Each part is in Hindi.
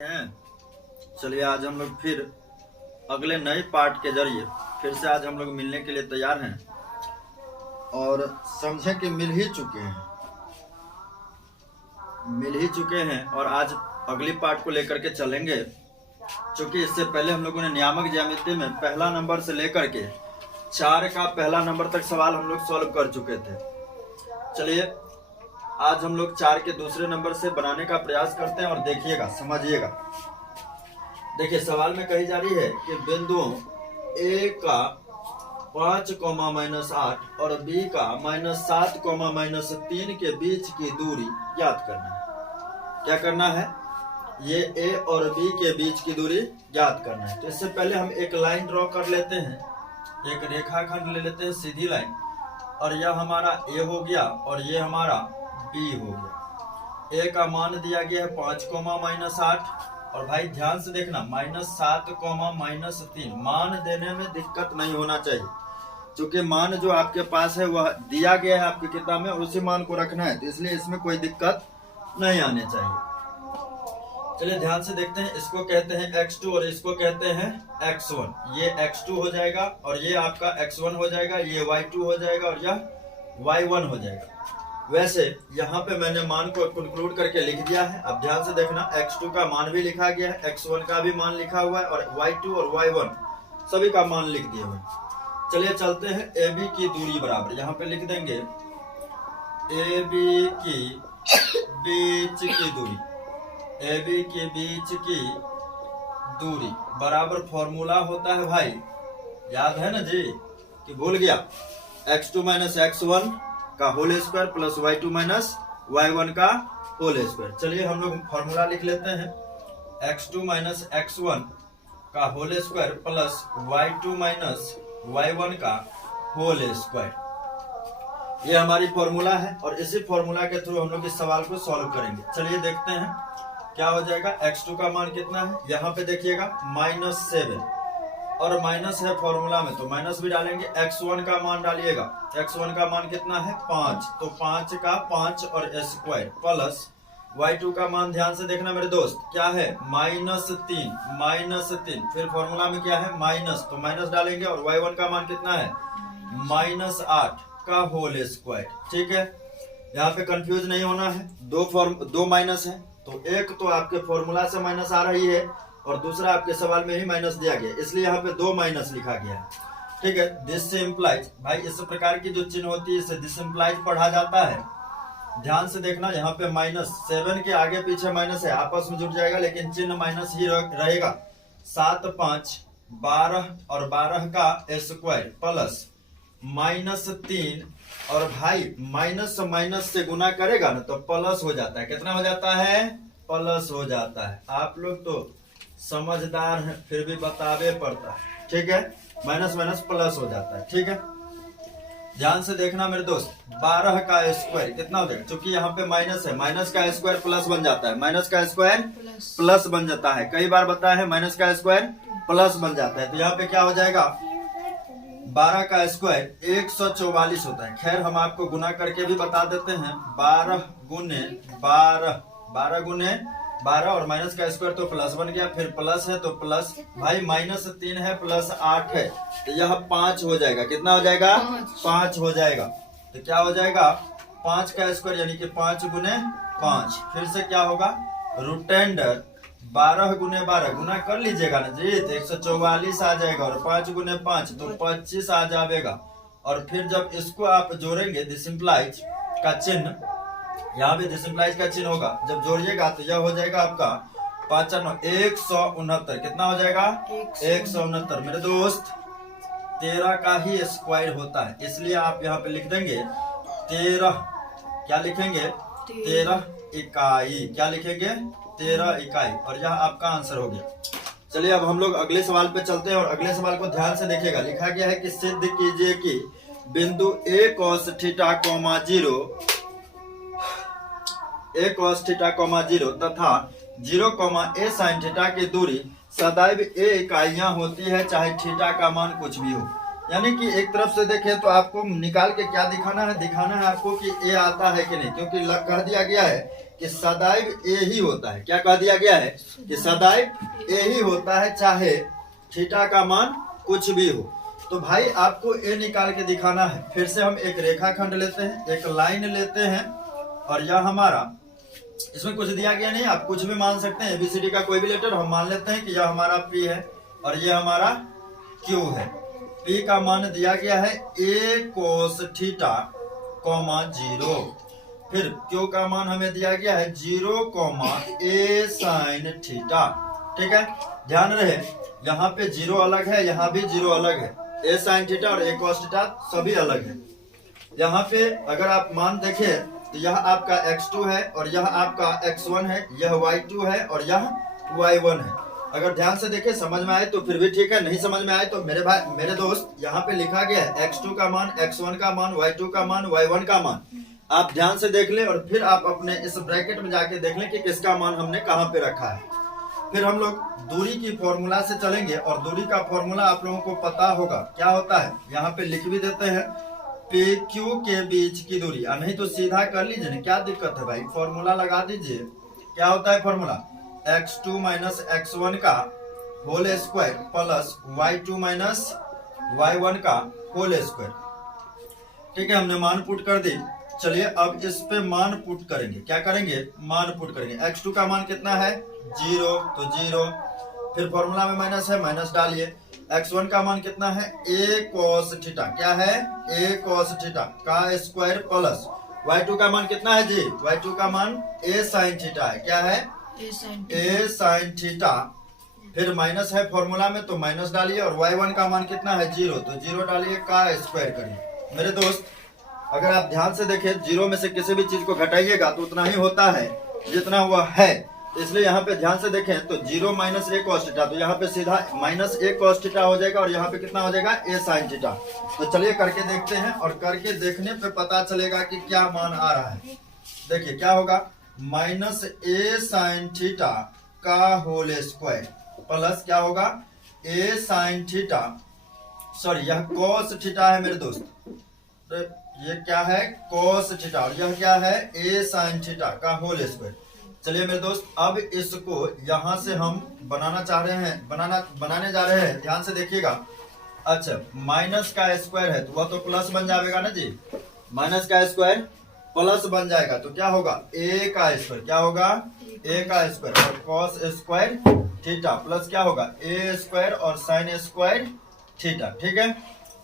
हैं। चलिए आज हम लोग फिर अगले नए पार्ट के जरिए फिर से आज हम लोग मिलने के लिए तैयार हैं और समझे कि मिल ही चुके हैं और आज अगली पार्ट को लेकर के चलेंगे। क्योंकि इससे पहले हम लोगों ने नियामक ज्यामिति में पहला नंबर से लेकर के 4 का पहला नंबर तक सवाल हम लोग सॉल्व कर चुके थे। चलिए आज हम लोग 4 के दूसरे नंबर से बनाने का प्रयास करते हैं और देखिएगा, समझिएगा। देखिए सवाल में कही जा रही है कि बिंदुओं ए का 5,-8 और बी का -7,-3 के बीच की दूरी ज्ञात करना है। क्या करना है? ये ए और बी के बीच की दूरी ज्ञात करना है। तो इससे पहले हम एक लाइन ड्रॉ कर लेते हैं, एक रेखाखंड ले लेते हैं, सीधी लाइन। और यह हमारा ए हो गया और ये हमारा बी हो गया। ए का मान दिया गया है 5,-8 और भाई ध्यान से देखना -7,-3 मान देने में दिक्कत नहीं होना चाहिए, क्योंकि मान जो आपके पास है वह दिया गया है आपकी किताब में और उसी मान को रखना है, तो इसलिए इसमें कोई दिक्कत नहीं आने चाहिए। चलिए ध्यान से देखते हैं। इसको कहते हैं x2 और इसको कहते हैं x1। ये x2 हो जाएगा और ये आपका x1 हो जाएगा, ये y2 हो जाएगा और यह y1 हो जाएगा। वैसे यहाँ पे मैंने मान को कंक्लूड करके लिख दिया है। अब ध्यान से देखना, x2 का मान भी लिखा गया है, x1 का भी मान लिखा हुआ है और y2 और y1 सभी का मान लिख दिए हुए। चलिए चलते हैं AB की दूरी बराबर, यहाँ पे लिख देंगे AB की बीच की दूरी, AB के बीच की दूरी बराबर फॉर्मूला होता है भाई, याद है ना जी कि भूल गया? x2 - x1 का whole square plus y2 - y1 का होल स्क्वायर। चलिए हम लोग फॉर्मूला लिख लेते हैं, x2 - x1 का whole square plus y2 - y1 का होल स्क्वायर। ये हमारी फॉर्मूला है और इसी फॉर्मूला के थ्रू हम लोग इस सवाल को सॉल्व करेंगे। चलिए देखते हैं क्या हो जाएगा। x2 का मान कितना है? यहाँ पे देखिएगा -7 और माइनस है फॉर्मूला में तो माइनस भी डालेंगे। x1 का मान डालिएगा, x1 का मान कितना है? 5, तो 5 का 5 और स्क्वायर प्लस y2 का मान ध्यान से देखना मेरे दोस्त, क्या है? -3 फिर फॉर्मूला में क्या है? माइनस, तो माइनस डालेंगे और y1 का मान कितना है? -8 का होल स्क्वायर। ठीक है, यहाँ पे कंफ्यूज नहीं होना है। दो माइनस है, तो एक तो आपके फॉर्मूला से माइनस आ रही है और दूसरा आपके सवाल में ही माइनस दिया गया, इसलिए यहाँ पे 2 माइनस लिखा गया है। ठीक है, दिस इम्प्लाइज, भाई इस प्रकार की जो चिन्ह होती है इसे दिस इम्प्लाइज पढ़ा जाता है। ध्यान से देखना, यहाँ पे -7 के आगे पीछे माइनस है, आपस में जुड़ जाएगा लेकिन चिन्ह माइनस ही रहेगा। 7, 5, 12 और 12 का स्क्वायर प्लस -3 और भाई माइनस से गुना करेगा ना तो प्लस हो जाता है। कितना हो जाता है? प्लस हो जाता है। आप लोग तो समझदार है फिर भी बतावे पड़ता है। ठीक है, माइनस प्लस हो जाता है। ठीक है, ध्यान से देखना मेरे दोस्त, 12 का स्क्वायर कितना हो जाएगा? क्योंकि यहाँ पे माइनस है, माइनस का स्क्वायर प्लस बन जाता है, माइनस का स्क्वायर प्लस बन जाता है। कई बार बताया है माइनस का स्क्वायर प्लस बन जाता है। तो यहाँ पे क्या हो जाएगा? 12 का स्क्वायर 144 होता है। खैर हम आपको गुना करके भी बता देते हैं, 12 गुने 12 और माइनस का स्क्वायर तो प्लस बन गया, फिर प्लस है तो प्लस, भाई -3 है प्लस 8 है तो यह 5 हो जाएगा। कितना हो जाएगा? 5 हो जाएगा। तो क्या हो जाएगा? 5 का स्क्वायर यानी कि 5 गुने 5, फिर से क्या होगा? रूटेंडर 12 गुने 12 गुना कर लीजिएगा ना जी, तो 144 आ जाएगा और 5 गुने 5 तो 25 आ जाएगा। और फिर जब इसको आप जोड़ेंगे दिस इम्प्लाइज का चिन्ह, यहाँ भी दिस इम्प्लाइज का चिन्ह होगा, जब जोड़िएगा तो यह हो जाएगा आपका 5 और 169। कितना हो जाएगा? 169 मेरे दोस्त 13 का ही स्क्वायर होता है, इसलिए आप यहाँ पे लिख देंगे 13। क्या लिखेंगे? 13 इकाई। क्या लिखेंगे? 13 इकाई। और यह आपका आंसर हो गया। चलिए अब हम लोग अगले सवाल पे चलते हैं और अगले सवाल को ध्यान से देखिएगा। लिखा गया है कि सिद्ध कीजिए कि बिंदु a cos θ, 0 तथा 0, a sin θ की दूरी सदैव a इकाइयां होती है, चाहे थीटा का मान कुछ भी हो। यानी कि एक तरफ से देखें तो आपको निकाल के क्या दिखाना है? दिखाना है आपको कि a आता है कि नहीं, क्योंकि कह दिया गया है कि सदैव ए ही होता है। क्या कह दिया गया है कि सदैव ए ही होता है, चाहे थीटा का मान कुछ भी हो। तो भाई आपको ए निकाल के दिखाना है। फिर से हम एक रेखाखंड लेते हैं, एक लाइन लेते हैं, और यह हमारा, इसमें कुछ दिया गया नहीं, आप कुछ भी मान सकते हैं, एबीसीडी का कोई भी लेटर हम मान लेते हैं कि यह हमारा पी है और यह हमारा क्यू है। पी का मान दिया गया है ए कोस थीटा कॉमा 0। फिर क्यू का मान हमें दिया गया है 0 कॉमा ए साइन थीटा। ठीक है, ध्यान रहे यहाँ पे 0 अलग है, यहाँ भी 0 अलग है। ए साइन थीटा और ए कॉस थीटा सभी अलग है। यहाँ पे अगर आप मान देखें तो यह आपका x2 है और यह आपका x1 है, यह y2 है और यह y1 है। अगर ध्यान से देखें समझ में आए तो फिर भी ठीक है, नहीं समझ में आए तो मेरे भाई मेरे दोस्त यहाँ पे लिखा गया है x2 का मान, x1 का मान, y2 का मान, y1 का मान। आप ध्यान से देख ले और फिर आप अपने इस ब्रैकेट में जाके देख लें कि किसका मान हमने कहाँ पे रखा है। फिर हम लोग दूरी की फॉर्मूला से चलेंगे और दूरी का फॉर्मूला आप लोगों को पता होगा क्या होता है। यहाँ पे लिख भी देते हैं पी क्यू के बीच की दूरी, नहीं तो सीधा कर लीजिए ना, क्या दिक्कत है भाई, फॉर्मूला लगा दीजिए। क्या होता है फॉर्मूला, x2 माइनस x1 का whole square plus y2 minus y1 का होल स्क्वायर। ठीक है, हमने मान पुट कर दी। चलिए अब इस पे मान पुट करेंगे। क्या करेंगे, मान पुट करेंगे। x2 का मान कितना है 0, तो 0। फिर फॉर्मूला में माइनस है, माइनस डालिए। x1 का मान कितना है a cos थीटा, क्या है a cos थीटा का स्क्वायर प्लस y2 का मान कितना है जी, y2 का मान a sin थीटा है, क्या है a sin थीटा। फिर माइनस है फॉर्मूला में तो माइनस डालिए और y1 का मान कितना है 0, तो 0 डालिए, का स्क्वायर करिए। मेरे दोस्त अगर आप ध्यान से देखें 0 में से किसी भी चीज को घटाइएगा तो उतना ही होता है जितना हुआ है, इसलिए यहाँ पे ध्यान से देखें तो 0 माइनस ए कॉस थीटा, तो यहाँ पे सीधा माइनस ए कॉस थीटा हो जाएगा और यहाँ पे कितना हो जाएगा ए साइन थीटा। तो चलिए करके देखते हैं और करके देखने पे पता चलेगा कि क्या मान आ रहा है। देखिए क्या होगा, माइनस ए साइन थीटा का होल स्क्वायर प्लस क्या होगा ए साइन थीटा, सॉरी यह कॉस थीटा है मेरे दोस्त, तो ये क्या है कॉस थीटा और यह क्या है ए साइन थीटा का होल स्क्वायर। चलिए मेरे दोस्त अब इसको यहां से हम बनाना चाह रहे हैं, बनाने जा रहे हैं, ध्यान से देखिएगा। अच्छा माइनस का स्क्वायर है तो वह तो प्लस बन जाएगा ना जी, माइनस का स्क्वायर प्लस बन जाएगा तो क्या होगा ए का स्क्वायर, क्या होगा ए का स्क्वायर और कॉस स्क्वायर थीटा प्लस क्या होगा ए स्क्वायर और साइन स्क्वायर थीटा। ठीक है,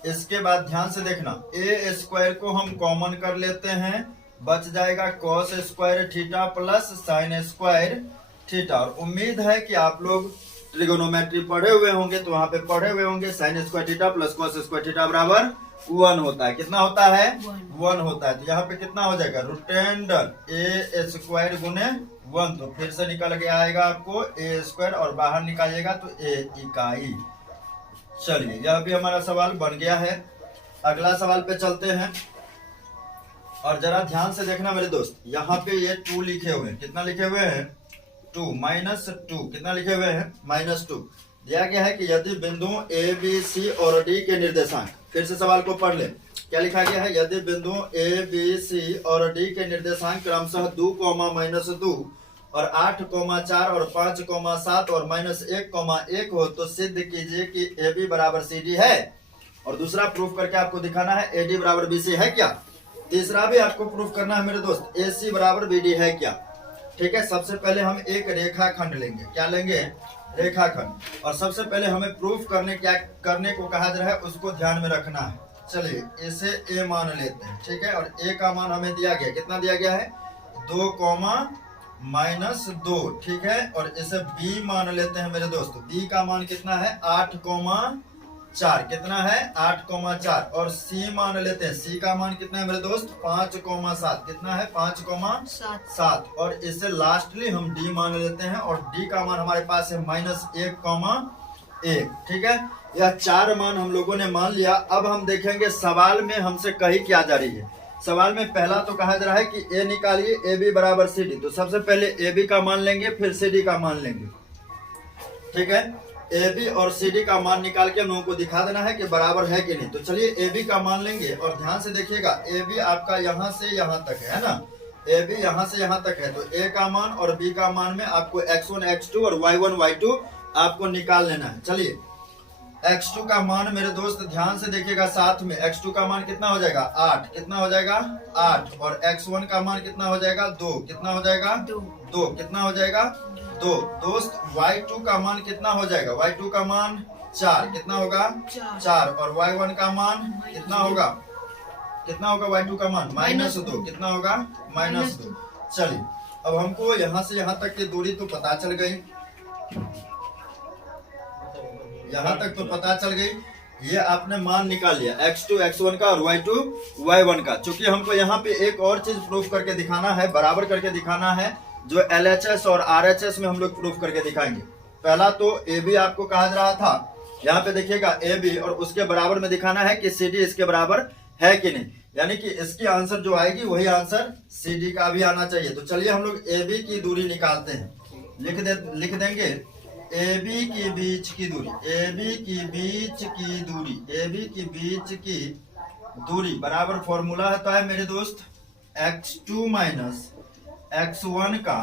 इसके बाद ध्यान से देखना ए स्क्वायर को हम कॉमन कर लेते हैं, बच जाएगा cos square theta plus sine square theta. और उम्मीद है कि आप लोग ट्रिगोनोमेट्री पढ़े हुए होंगे, तो वहां पे पढ़े हुए होंगे sine square theta plus cos square theta बराबर 1 होता है। कितना होता है 1 होता है। तो यहाँ पे कितना हो जाएगा रूटेंडर ए स्क्वायर गुने 1, तो फिर से निकल के आएगा आपको ए स्क्वायर और बाहर निकालिएगा तो ए इकाई। चलिए यह भी हमारा सवाल बन गया है। अगला सवाल पे चलते हैं और जरा ध्यान से देखना मेरे दोस्त, यहाँ पे ये 2 लिखे हुए हैं, कितना लिखे हुए हैं 2 माइनस 2, कितना लिखे हुए हैं -2। दिया गया है कि यदि बिंदु ए बी सी और डी के निर्देशांक, फिर से सवाल को पढ़ ले, क्या लिखा गया है, यदि बिंदु ए बी सी और डी के निर्देशांक क्रमशः 2, -2 और 8, 4 और 5, 7 और -1, 1 हो तो सिद्ध कीजिए कि ए बी बराबर सी डी है। और दूसरा प्रूफ करके आपको दिखाना है ए डी बराबर बी सी है क्या। तीसरा भी आपको प्रूफ करना है मेरे दोस्त ए सी बराबर बी डी है क्या। ठीक है, सबसे पहले हम एक रेखाखंड लेंगे, क्या लेंगे रेखाखंड, और सबसे पहले हमें प्रूफ करने को कहा जा रहा है उसको ध्यान में रखना है। चलिए इसे ए मान लेते हैं, ठीक है, और ए का मान हमें दिया गया, कितना दिया गया है 2, -2, ठीक है, और इसे बी मान लेते हैं मेरे दोस्त। बी का मान कितना है 8, 4, कितना है 8, 4, और सी मान लेते हैं, सी का मान कितना है मेरे दोस्त 5, 7, कितना है 5, 7, और इसे लास्टली हम डी मान लेते हैं और डी का मान हमारे पास है -1, 1, ठीक है। यह 4 मान हम लोगों ने मान लिया। अब हम देखेंगे सवाल में हमसे कही क्या जा रही है। सवाल में पहला तो कहा जा रहा है कि ए निकालिए ए बी बराबर सी डी, तो सबसे पहले ए बी का मान लेंगे फिर सी डी का मान लेंगे, ठीक है। ए बी और सी डी का मान निकाल के हम लोगों को दिखा देना है कि बराबर है कि नहीं। तो चलिए ए बी का मान लेंगे और ध्यान से देखिएगा ए बी आपका यहाँ से यहाँ तक है ना, ए बी यहाँ से यहाँ तक है, तो ए का मान और बी का मान में आपको x1 x2 और y1 y2 आपको निकाल लेना है। चलिए x2 का मान मेरे दोस्त ध्यान से देखिएगा, साथ में x2 का मान कितना हो जाएगा 8, कितना हो जाएगा 8, और x1 का मान कितना हो जाएगा 2, कितना हो जाएगा 2, कितना हो जाएगा 2। दोस्त y2 का मान कितना हो जाएगा, y2 का मान 4, कितना होगा 4, और y1 का मान कितना होगा, कितना होगा y2 का मान -2, कितना होगा -2। चलिए अब हमको यहाँ से यहाँ तक की दूरी तो पता चल गई, यहाँ तक तो पता चल गई। ये आपने मान निकाल लिया x2 x1 का और y2 y1 का। चूंकि हमको यहाँ पे एक और चीज प्रूफ करके दिखाना है, बराबर करके दिखाना है, जो LHS और RHS में हम लोग प्रूफ करके दिखाएंगे। पहला तो AB आपको कहा जा रहा था, यहाँ पे देखिएगा AB, और उसके बराबर में दिखाना है कि CD इसके बराबर है कि नहीं, यानी कि इसकी आंसर जो आएगी वही आंसर CD का भी आना चाहिए। तो चलिए हम लोग AB की दूरी निकालते हैं, लिख देंगे AB के बीच की दूरी, AB की बीच की दूरी, AB की बीच की दूरी बराबर फॉर्मूला होता है मेरे दोस्त x2 माइनस x1 का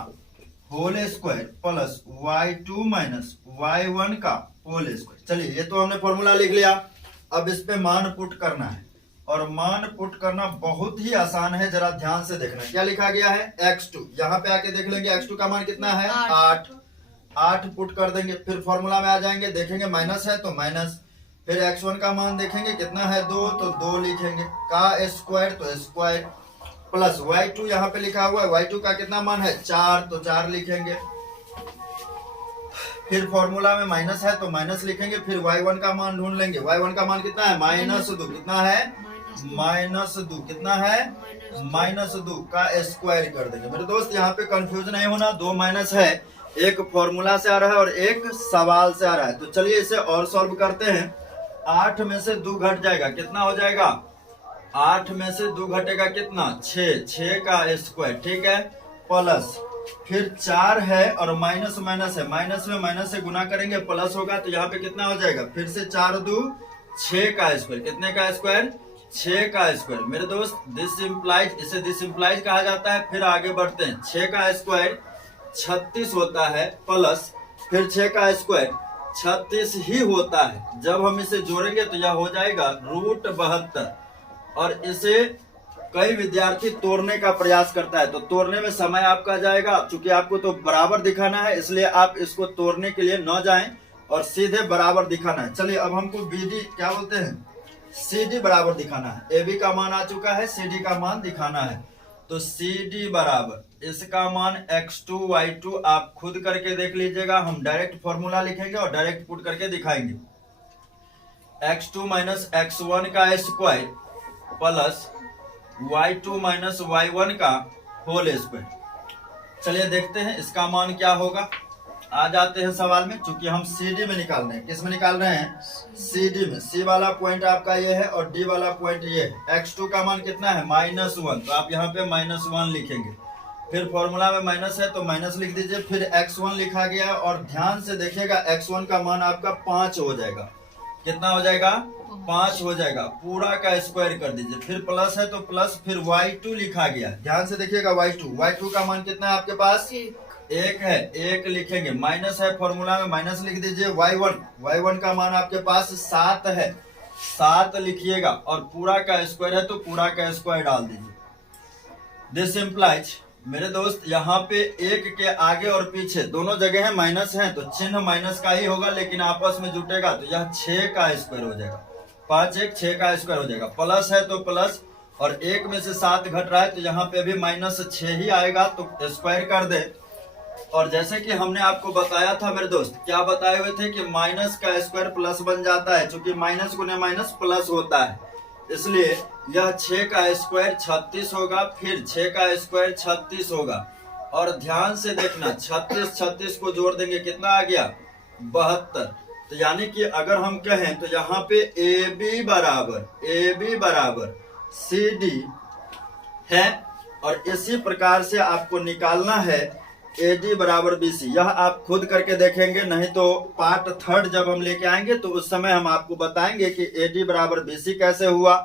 whole square plus y2 minus y1 का होल स्क्वायर। चलिए ये तो हमने फॉर्मूला लिख लिया, अब इस पे मान पुट करना है, और मान पुट करना बहुत ही आसान है, जरा ध्यान से देखना। क्या लिखा गया है x2, यहाँ पे आके देख लेंगे x2 का मान कितना है 8 पुट कर देंगे, फिर फॉर्मूला में आ जाएंगे, देखेंगे माइनस है तो माइनस, फिर x1 का मान देखेंगे कितना है 2, तो 2 लिखेंगे, का स्क्वायर तो स्क्वायर, प्लस y2 यहाँ पे लिखा हुआ है, y2 का कितना मान है 4, तो 4 लिखेंगे, फिर फॉर्मूला में माइनस है तो माइनस लिखेंगे, फिर y1 का मान ढूंढ लेंगे, y1 का मान कितना है -2, कितना है -2, कितना है -2 का स्क्वायर कर देंगे। मेरे दोस्त यहाँ पे कंफ्यूज नहीं होना, 2 माइनस है, एक फॉर्मूला से आ रहा है और एक सवाल से आ रहा है। तो चलिए इसे और सॉल्व करते हैं। 8 में से 2 घट जाएगा, कितना हो जाएगा 8 में से 2 घटेगा कितना 6 का स्क्वायर, ठीक है, प्लस फिर 4 है और माइनस माइनस है, माइनस में माइनस से गुना करेंगे प्लस होगा, तो यहाँ पे कितना हो जाएगा फिर से 4 2 6 का स्क्वायर, कितने का स्क्वायर 6 का स्क्वायर। मेरे दोस्त दिस इम्प्लाइज, इसे दिस इम्प्लाइज कहा जाता है। फिर आगे बढ़ते हैं, 6 का स्क्वायर 36 होता है, प्लस फिर 6 का स्क्वायर 36 ही होता है। जब हम इसे जोड़ेंगे तो यह हो जाएगा √72, और इसे कई विद्यार्थी तोड़ने का प्रयास करता है, तो तोड़ने में समय आपका जाएगा। चूंकि आपको तो बराबर दिखाना है, इसलिए आप इसको तोड़ने के लिए न जाएं और सीधे बराबर दिखाना है। चलिए अब हमको BD क्या बोलते हैं CD बराबर दिखाना है। AB का मान आ चुका है, CD का मान दिखाना है, तो CD बराबर इसका मान x2 y2 आप खुद करके देख लीजिएगा, हम डायरेक्ट फॉर्मूला लिखेंगे और डायरेक्ट पुट करके दिखाएंगे। x2 माइनस x1 का square plus y2 minus y1 का होल स्क्वायर। चलिए देखते हैं इसका मान क्या होगा। आ जाते हैं सवाल में, चूंकि हम CD में निकाल रहे हैं। किस में निकाल रहे हैं CD में। C वाला पॉइंट आपका ये है और D वाला पॉइंट ये है। x2 का मान कितना है -1, तो आप यहाँ पे -1 लिखेंगे, फिर फॉर्मूला में माइनस है तो माइनस लिख दीजिए, फिर x1 लिखा गया, और ध्यान से देखिएगा x1 का मान आपका 5 हो जाएगा, कितना हो जाएगा 5 हो जाएगा, पूरा का स्क्वायर कर दीजिए, फिर प्लस है तो प्लस, फिर y2 लिखा गया, ध्यान से देखिएगा y2 का मान कितना है आपके पास 1 है, 1 लिखेंगे, माइनस है फॉर्मूला में माइनस लिख दीजिए, y1 का मान आपके पास 7 है, 7 लिखिएगा, और पूरा का स्क्वायर है तो पूरा का स्क्वायर डाल दीजिए। दिस इम्प्लाइज मेरे दोस्त यहाँ पे 1 के आगे और पीछे दोनों जगह है माइनस है, तो चिन्ह माइनस का ही होगा, लेकिन आपस में जुटेगा तो यह 6 का स्क्वायर हो जाएगा, 5 1 6 का स्क्वायर हो जाएगा, प्लस है तो प्लस, और 1 में से 7 घट रहा है तो यहाँ पे भी -6 ही आएगा, तो स्क्वायर कर दे। और जैसे कि हमने आपको बताया था मेरे दोस्त, क्या बताए हुए थे कि माइनस का स्क्वायर प्लस बन जाता है, क्योंकि माइनस गुने माइनस प्लस होता है, इसलिए यह 6 का स्क्वायर 36 होगा, फिर 6 का स्क्वायर 36 होगा, और ध्यान से देखना 36 को जोड़ देंगे कितना आ गया 72। तो यानी कि अगर हम कहें तो यहाँ पे AB बराबर CD है, और इसी प्रकार से आपको निकालना है AD बराबर BC। यह आप खुद करके देखेंगे, नहीं तो पार्ट 3 जब हम लेके आएंगे तो उस समय हम आपको बताएंगे कि AD बराबर BC कैसे हुआ,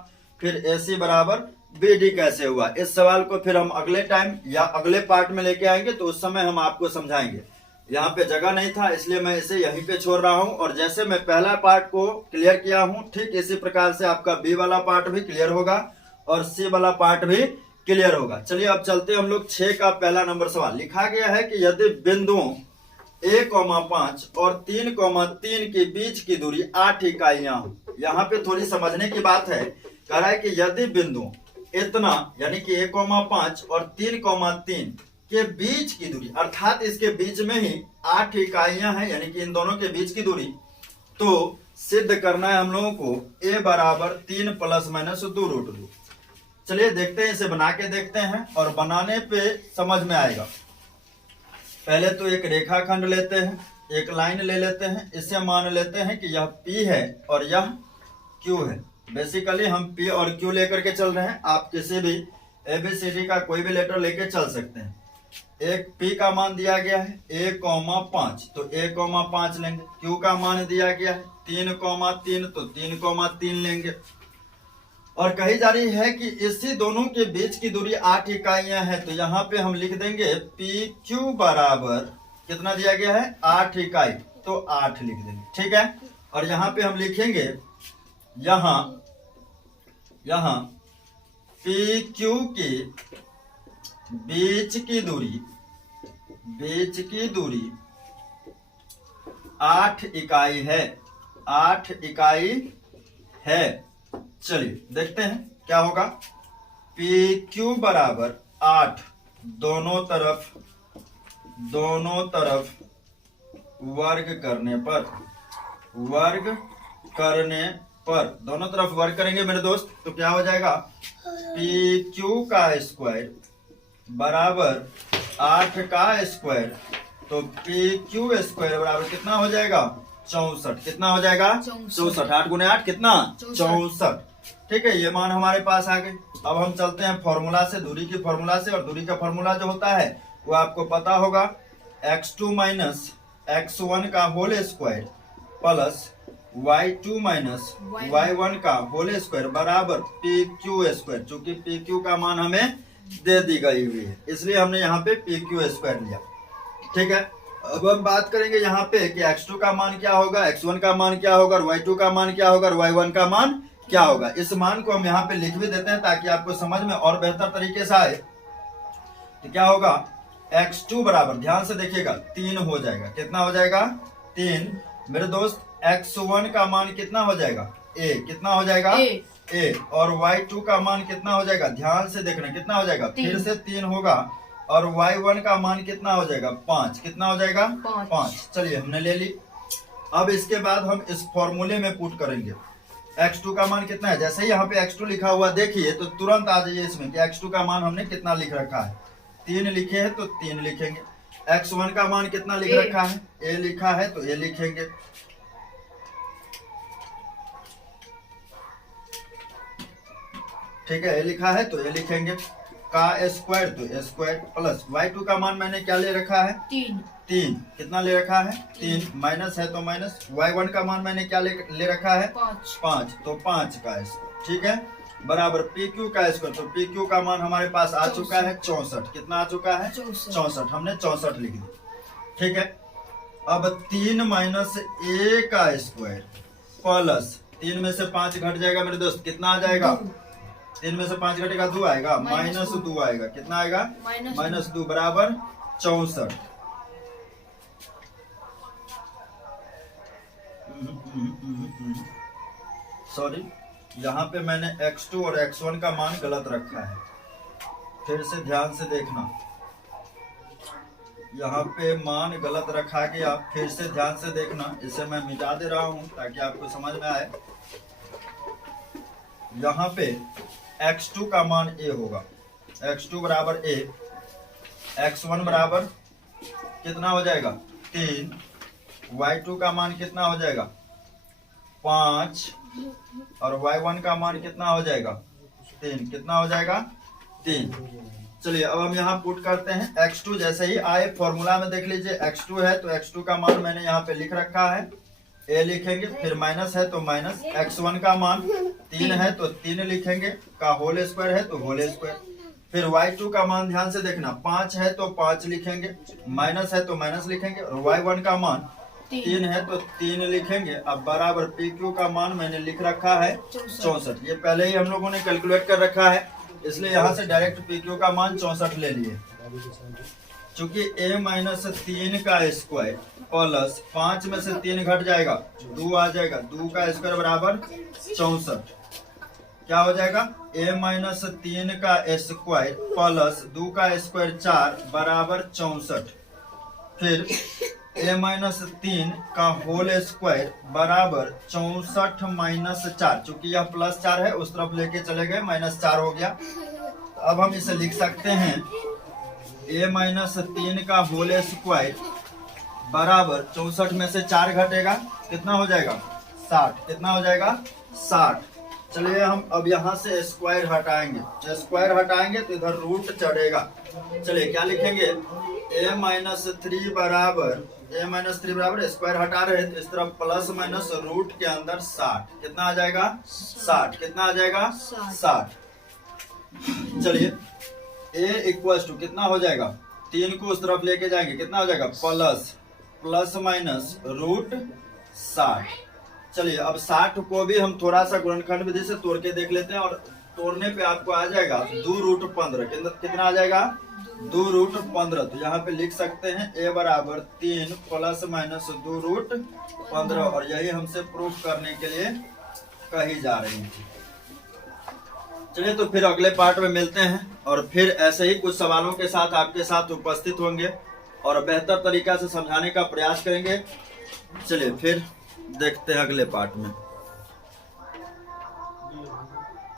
फिर AC बराबर बी डी कैसे हुआ। इस सवाल को फिर हम अगले टाइम या अगले पार्ट में लेके आएंगे, तो उस समय हम आपको समझाएंगे। यहाँ पे जगह नहीं था इसलिए मैं इसे यहीं पे छोड़ रहा हूँ। और जैसे मैं पहला पार्ट को क्लियर किया हूँ, ठीक इसी प्रकार से आपका बी वाला पार्ट भी क्लियर होगा और सी वाला पार्ट भी क्लियर होगा। चलिए अब चलते हैं हम लोग 6 का पहला नंबर सवाल। लिखा गया है कि यदि बिंदुओं a,5 और 3,3 के बीच की दूरी 8 इकाइयां हो। यहाँ पे थोड़ी समझने की बात है। कह रहा है कि यदि बिंदु इतना यानी कि a,5 और 3,3 के बीच की दूरी, अर्थात इसके बीच में ही 8 इकाइयां हैं, यानी कि इन दोनों के बीच की दूरी, तो सिद्ध करना है हम लोगों को a बराबर 3 ± 2 √ 2। चलिए देखते हैं, इसे बना के देखते हैं और बनाने पे समझ में आएगा। पहले तो एक रेखाखंड लेते हैं, एक लाइन ले लेते हैं, इसे मान लेते हैं कि यह P है और यह Q है। बेसिकली हम P और Q लेकर के चल रहे हैं। आप किसी भी ABCD का कोई भी लेटर लेके चल सकते हैं। एक P का मान दिया गया है a,5, तो a,5 लेंगे। Q का मान दिया गया है 3,3, तो 3,3 लेंगे। और कही जा रही है कि इसी दोनों के बीच की दूरी 8 इकाइयां हैं, तो यहाँ पे हम लिख देंगे PQ बराबर कितना दिया गया है 8 इकाई, तो 8 लिख देंगे, ठीक है। और यहाँ पे हम लिखेंगे यहाँ PQ की बीच की दूरी 8 इकाई है, 8 इकाई है। चलिए देखते हैं क्या होगा। PQ बराबर 8, दोनों तरफ वर्ग करने पर दोनों तरफ वर्ग करेंगे मेरे दोस्त, तो क्या हो जाएगा PQ का स्क्वायर बराबर 8 का स्क्वायर, तो PQ स्क्वायर बराबर कितना हो जाएगा 64। कितना हो जाएगा 64। 8 गुने 8 कितना 64, ठीक है। ये मान हमारे पास आ गए। अब हम चलते हैं फॉर्मूला से, दूरी की फॉर्मूला से। और दूरी का फॉर्मूला जो होता है वो आपको पता होगा, x2 - x1 का whole square plus y2 - y1 का होल स्क्वायर बराबर PQ स्क्वायर। चूंकि PQ का मान हमें दे दी गई हुई है, इसलिए हमने यहाँ पे PQ स्क्वायर लिया, ठीक है। अब हम बात करेंगे यहाँ पे कि x2 का मान क्या होगा, x1 का मान क्या होगा, और y2 का मान क्या होगा, और y1 का मान क्या होगा। इस मान को हम यहाँ पे लिख भी देते हैं ताकि आपको समझ में और बेहतर तरीके से आए। तो क्या होगा x2 बराबर, ध्यान से देखिएगा, 3 हो जाएगा। कितना हो जाएगा 3 मेरे दोस्त। x1 का मान कितना हो जाएगा a, कितना हो जाएगा a, और y2 का मान कितना हो जाएगा, ध्यान से देखना, कितना हो जाएगा, फिर से 3 होगा। और y1 का मान कितना हो जाएगा 5, कितना हो जाएगा 5। चलिए हमने ले ली। अब इसके बाद हम इस फॉर्मूले में पुट करेंगे x2 का मान कितना है। जैसे ही यहाँ पे x2 लिखा हुआ देखिए तो तुरंत आ जाइए इसमें कि x2 का मान हमने कितना लिख रखा है, 3 लिखे हैं तो 3 लिखेंगे। x1 का मान कितना लिख रखा है, a लिखा है तो a लिखेंगे, ठीक है। a लिखा है तो a लिखेंगे, का स्क्वायर तो स्क्वायर प्लस y2 का मान मैंने क्या ले रखा है 3, कितना ले रखा है 3, माइनस है तो माइनस। y1 का मान मैंने क्या ले रखा है 5, तो 5 का स्क्वायर, ठीक है, बराबर PQ का स्क्वायर। तो PQ का मान हमारे पास आ चुका है 64। कितना आ चुका है 64, हमने 64 लिख दिया, ठीक है। अब 3 - a का स्क्वायर प्लस 3 में से 5 घट जाएगा मेरे दोस्त, कितना आ जाएगा 3 में से 5 घटेगा 2 आएगा, -2 आएगा। कितना आएगा -2 बराबर 64। सॉरी, यहाँ पे मैंने x2 और x1 का मान गलत रखा है, फिर से ध्यान से देखना, यहाँ पे मान गलत रखा गया, फिर से ध्यान से देखना। इसे मैं मिटा दे रहा हूँ ताकि आपको समझ में आए। यहाँ पे x2 का मान a होगा, x2 बराबर a, x1 बराबर कितना हो जाएगा 3, y2 का मान कितना हो जाएगा 5, और y1 का मान कितना हो जाएगा 3, कितना हो जाएगा 3। चलिए अब हम यहाँ पुट करते हैं x2। जैसे ही आए फॉर्मूला में देख लीजिए x2 है तो x2 का मान मैंने यहाँ पे लिख रखा है ए लिखेंगे, फिर माइनस है तो माइनस, x1 का मान 3 है तो 3 लिखेंगे, का होल स्क्वायर है तो होल स्क्वायर। फिर y2 का मान ध्यान से देखना, 5 है तो 5 लिखेंगे, माइनस है तो माइनस लिखेंगे, और y1 का मान 3 है तो 3 लिखेंगे। अब बराबर PQ का मान मैंने लिख रखा है 64। ये पहले ही हम लोगों ने कैलकुलेट कर रखा है, इसलिए यहाँ से डायरेक्ट PQ का मान 64 ले लिए। चूंकि a माइनस 3 का स्क्वायर प्लस 5 में से 3 घट जाएगा, 2 आ जाएगा, 2 का स्क्वायर बराबर 64। क्या हो जाएगा? a माइनस 3 का स्क्वायर प्लस 2 का स्क्वायर 4 बराबर 64। फिर a माइनस 3 का होल स्क्वायर बराबर 64 माइनस 4। चूंकि यह प्लस 4 है, उस तरफ लेके चले गए, माइनस 4 हो गया। अब हम इसे लिख सकते हैं a माइनस 3 का होल स्क्वायर बराबर 64 में से 4 घटेगा, कितना हो जाएगा? 60। कितना हो जाएगा? 60। चलिए हम अब यहाँ से स्क्वायर हटाएंगे, स्क्वायर हटाएंगे तो इधर रूट चढ़ेगा। चलिए क्या लिखेंगे? a माइनस 3 बराबर स्क्वायर हटा रहे तो इस तरफ प्लस माइनस रूट के अंदर 60। कितना आ जाएगा? 60। कितना आ जाएगा? 60। चलिए a इक्वल टू कितना हो जाएगा? 3 को उस तरफ लेके जाएंगे, कितना हो जाएगा? Plus minus root 60। चलिए अब 60 को भी हम थोड़ा सा गुणनखंड विधि से तोड़ के देख लेते हैं, और तोड़ने पे आपको आ जाएगा 2 रूट 15। कितना आ जाएगा? 2 रूट 15। तो यहाँ पे लिख सकते हैं a बराबर 3 प्लस माइनस 2 रूट 15, और यही हमसे प्रूफ करने के लिए कही जा रही है। चलिए तो फिर अगले पार्ट में मिलते हैं, और फिर ऐसे ही कुछ सवालों के साथ आपके साथ उपस्थित होंगे और बेहतर तरीका से समझाने का प्रयास करेंगे। चलिए फिर देखते हैं अगले पार्ट में।